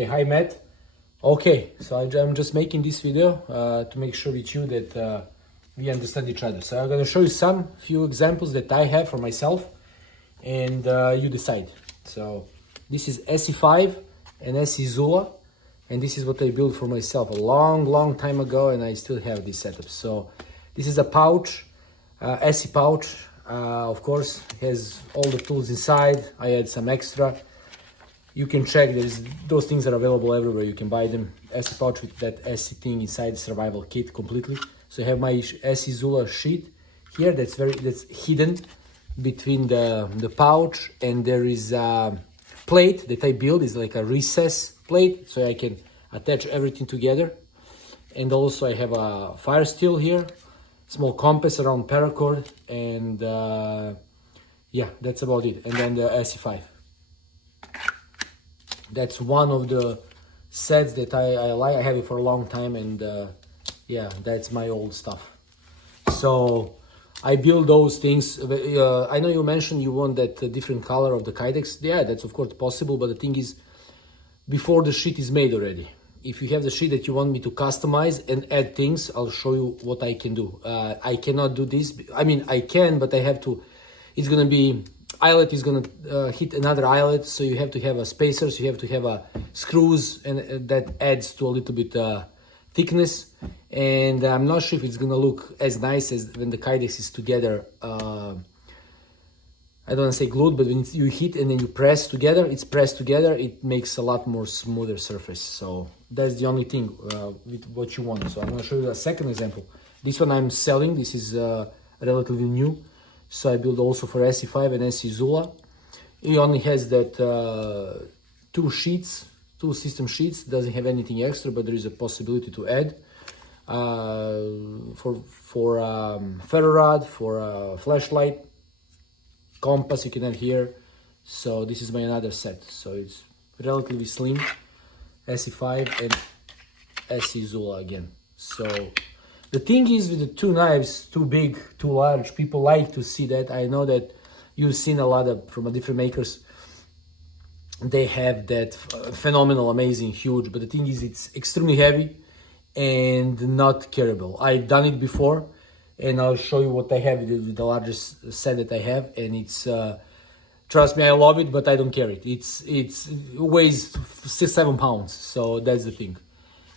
Hey, hi Matt. Okay, so I'm just making this video to make sure with you that we understand each other. So I'm going to show you some few examples that I have for myself, and you decide. So this is SE5 and SE Zula, and this is what I built for myself a long time ago, and I still have this setup. So this is a pouch, SE pouch. Of course, has all the tools inside. I had some extra. You can check, those things are available everywhere. You can buy them. SE pouch with that SE thing inside the survival kit completely. So I have my SE Zula sheet here that's hidden between the pouch, and there is a plate that I built. Is like a recess plate, so I can attach everything together. And also I have a fire steel here, small compass around paracord, and yeah, that's about it. And then the SE5. That's one of the sets that I like. I have it for a long time, and yeah, that's my old stuff. So I build those things. I know you mentioned you want that different color of the Kydex. Yeah, that's of course possible, but the thing is, before the sheet is made already, if you have the sheet that you want me to customize and add things, I'll show you what I can do. I cannot do this. I mean, I can, but I have to. It's gonna be eyelet is gonna hit another eyelet, so you have to have a spacers, you have to have a screws, and that adds to a little bit thickness. And I'm not sure if it's gonna look as nice as when the Kydex is together. I don't want to say glued, but when you hit and then you press together, it's pressed together, it makes a lot more smoother surface. So that's the only thing with what you want. So I'm going to show you a second example. This one I'm selling. This is relatively new. So I built also for SE5 and SE Zula. It only has that two system sheets. Doesn't have anything extra, but there is a possibility to add for ferro rod, for flashlight. Compass you can have here. So this is my another set. So it's relatively slim. SE5 and SE Zula again. So the thing is with the two knives, too big, too large, people like to see that. I know that you've seen a lot of from different makers. They have that phenomenal, amazing, huge. But the thing is, it's extremely heavy and not carryable. I've done it before, and I'll show you what I have with the largest set that I have, and it's trust me, I love it, but I don't carry it. It weighs 6-7 pounds, so that's the thing.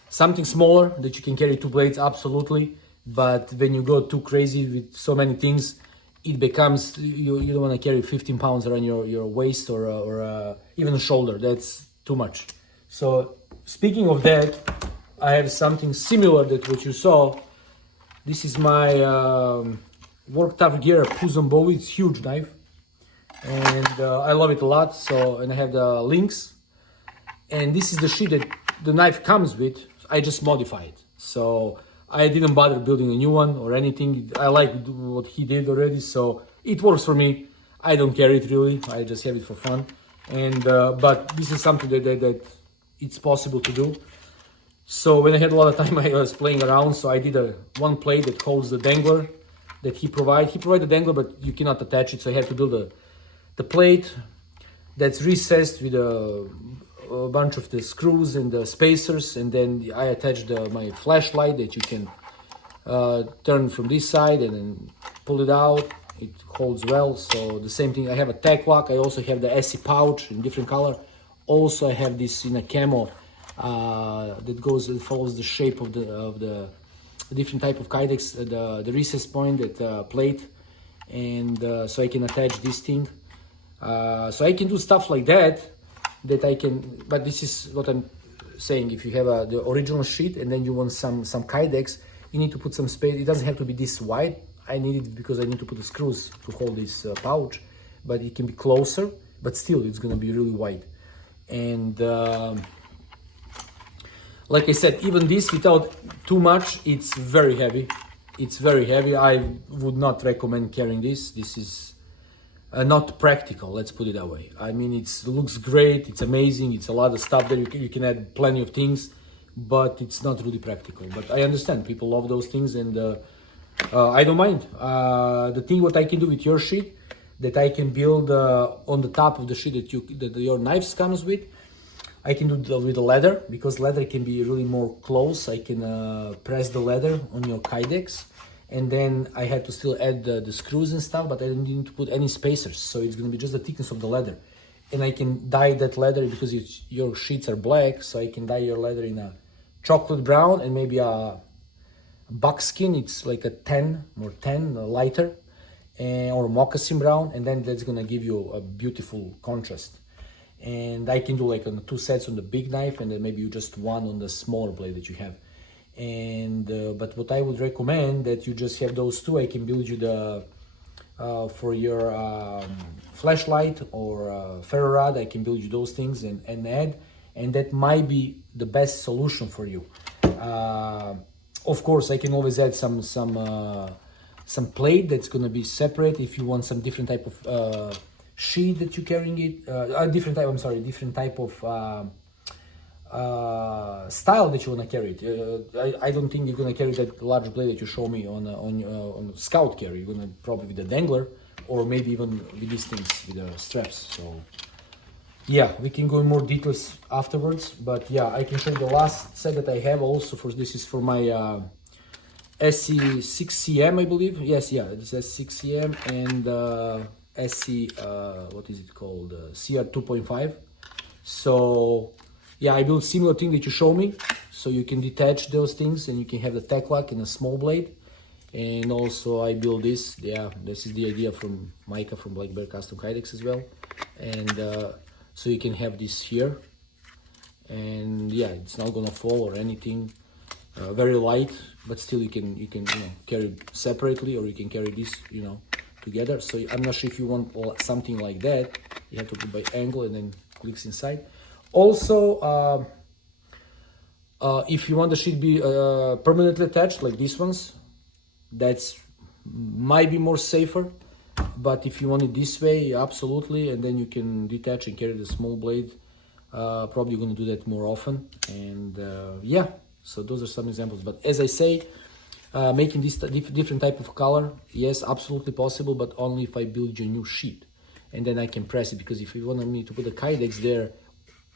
Something smaller that you can carry two blades, absolutely, but when you go too crazy with so many things, it becomes you don't want to carry 15 pounds around your waist or even a shoulder. That's too much. So speaking of that, I have something similar that what you saw. This is my Work Tough Gear Puzon Bowie. It's huge knife, and I love it a lot. So, and I have the links, and this is the sheet that the knife comes with. I just modify it, so I didn't bother building a new one or anything. I like what he did already, so it works for me. I don't carry it really. I just have it for fun, and but this is something that it's possible to do. So when I had a lot of time, I was playing around. So I did one plate that holds the dangler that he provided. He provided the dangler, but you cannot attach it. So I had to build the plate that's recessed with a bunch of the screws and the spacers. And then I attached my flashlight that you can turn from this side and then pull it out. It holds well. So the same thing. I have a tack lock. I also have the SE pouch in different color. Also, I have this in a camo. That follows the shape of the different type of Kydex, the recess point, that plate, and so I can attach this thing. So I can do stuff like that I can. But this is what I'm saying. If you have the original sheet and then you want some Kydex, you need to put some space. It doesn't have to be this wide. I need it because I need to put the screws to hold this pouch, but it can be closer. But still, it's gonna be really wide. And like I said, even this without too much, it's very heavy. It's very heavy. I would not recommend carrying this. This is not practical, let's put it that way. I mean, it looks great, it's amazing, it's a lot of stuff there. You can add plenty of things, but it's not really practical. But I understand, people love those things, and I don't mind. The thing what I can do with your sheet, that I can build on the top of the sheet that your knives comes with, I can do with the leather, because leather can be really more close. I can press the leather on your Kydex, and then I had to still add the screws and stuff, but I didn't need to put any spacers, so it's gonna be just the thickness of the leather. And I can dye that leather because your sheets are black, so I can dye your leather in a chocolate brown and maybe a buckskin. It's like a tan, more tan, lighter, or moccasin brown, and then that's gonna give you a beautiful contrast. And I can do like on the 2 sets on the big knife, and then maybe you just one on the smaller blade that you have. And but what I would recommend that you just have those two. I can build you the for your flashlight or ferro rod. I can build you those things and add, and that might be the best solution for you. Of course, I can always add some plate that's gonna be separate if you want some different type of sheet that you're carrying it. Different type of style that you wanna carry it. I don't think you're gonna carry that large blade that you show me on Scout carry. You're gonna probably with the dangler, or maybe even with these things with the straps. So yeah, we can go in more details afterwards, but yeah, I can show you the last set that I have also. For this is for my SC6CM, I believe. Yes, yeah, it's S6CM and SC what is it called, CR 2.5. So yeah, I built similar thing that you show me, so you can detach those things and you can have the tack lock and a small blade. And also I built this. Yeah, this is the idea from Micah from Black Bear Custom Kydex as well. And so you can have this here, and yeah, it's not gonna fall or anything. Very light, but still you can carry it separately, or you can carry this together. So I'm not sure if you want something like that. You have to put by angle and then clicks inside. Also, if you want the sheet be permanently attached like these ones, that's might be more safer. But if you want it this way, absolutely, and then you can detach and carry the small blade. Probably going to do that more often. And yeah, so those are some examples. But as I say, making this different type of color, yes, absolutely possible, but only if I build you a new sheet, and then I can press it. Because if you want me to put a Kydex there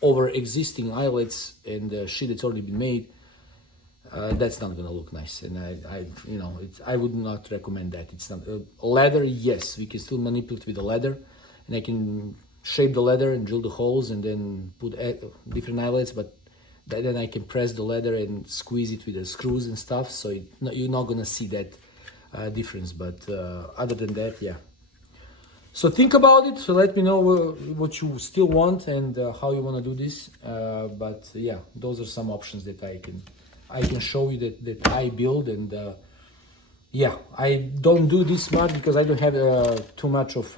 over existing eyelets and the sheet that's already been made, that's not gonna look nice, and I would not recommend that. It's not leather. Yes, we can still manipulate with the leather, and I can shape the leather and drill the holes and then put different eyelets, but then I can press the leather and squeeze it with the screws and stuff, so you're not gonna see that difference. But other than that, yeah. So think about it. So let me know what you still want and how you want to do this. But yeah, those are some options that I can show you that I build. And yeah, I don't do this much because I don't have too much of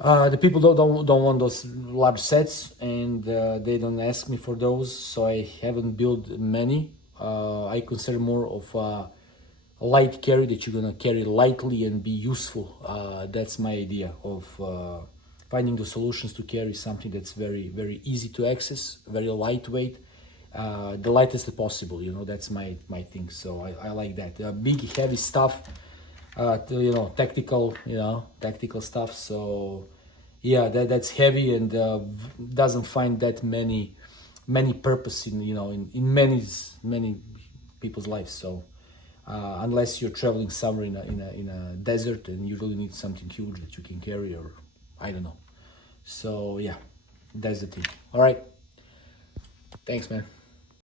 the people don't want those large sets, and they don't ask me for those, so I haven't built many. I consider more of a light carry that you're gonna carry lightly and be useful. That's my idea of finding the solutions to carry something that's very, very easy to access, very lightweight, the lightest possible. That's my thing. So I like that. Big, heavy stuff, tactical stuff. So yeah, that's heavy and doesn't find that many purpose in many people's lives. So unless you're traveling somewhere in a desert and you really need something huge that you can carry, or I don't know. So yeah, that's the thing. All right, thanks, man.